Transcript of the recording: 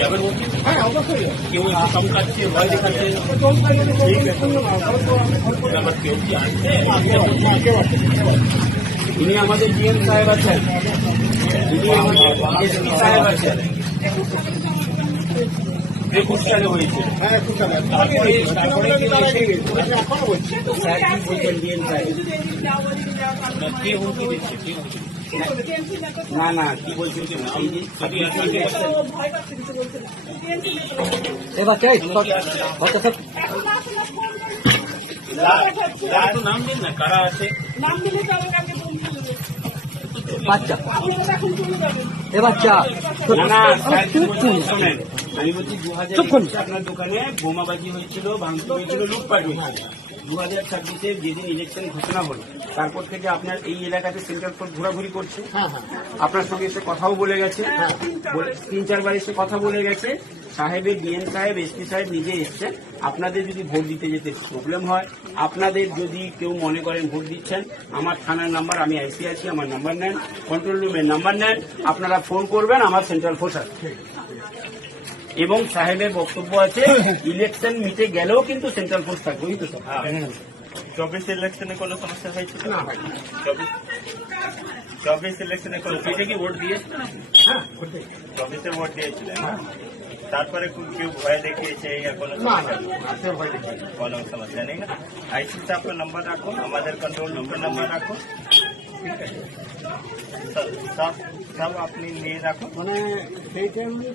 যাবেন হ্যাঁ অবশ্যই কেউ চমকাচ্ছে ভয় দেখাচ্ছে কেউ কি আসছে ইনি আমাদের ডিএম সাহেব আছেন ইনি আমাদের এসপি সাহেব আছেন একুশ সালে হয়েছে তারপরে ডিএম সাহেব কে হুমকি দিচ্ছে না না কি বলছেন নাম দিন না কারা আছে বাচ্চা এ বাচ্চা না শোনেন আমি বলছি 2000 আপনার দোকানে বোমাবাজি হয়েছিল ভাঙচুর হয়েছিল লুটপাট হয়েছিল 2026-এ যেদিন ইলেকশন ঘোষণা হলো তারপর থেকে আপনার এই এলাকাতে সেন্ট্রাল ফোর্স ঘোরাঘুরি করছে আপনার সঙ্গে এসে কথাও বলে গেছে 3-4 বার এসে কথা বলে গেছে সাহেবের ডিএম সাহেব এসপি সাহেব নিজে এসছেন আপনাদের যদি ভোট দিতে যেতে প্রবলেম হয় আপনাদের যদি কেউ মনে করেন ভোট দিচ্ছেন আমার থানার নাম্বার আমি আইসি আছি আমার নাম্বার নেন কন্ট্রোল রুমের নাম্বার নেন আপনারা ফোন করবেন আমার সেন্ট্রাল ফোর্স আছে এবং সাহেবের বক্তব্য আছে ইলেকশন মিটে গেলেও কিন্তু সেন্ট্রাল ফোর্স থাকবে ওই তো 24 ইলেকশনে কোনো সমস্যা হয়েছিল না 24 ইলেকশনে কোনো সেটা কি ভোট দিয়েছে 24-এ ভোট দিয়েছিলেন তারপরে কেউ ভয় দেখিয়েছে কোনো কোনো সমস্যা নেই না আইসিতে আপনার নাম্বার রাখুন আমাদের কন্ট্রোল রুমের নাম্বার রাখুন ঠিক আছে সব আপনি নিয়ে রাখুন মানে সেই টাইমে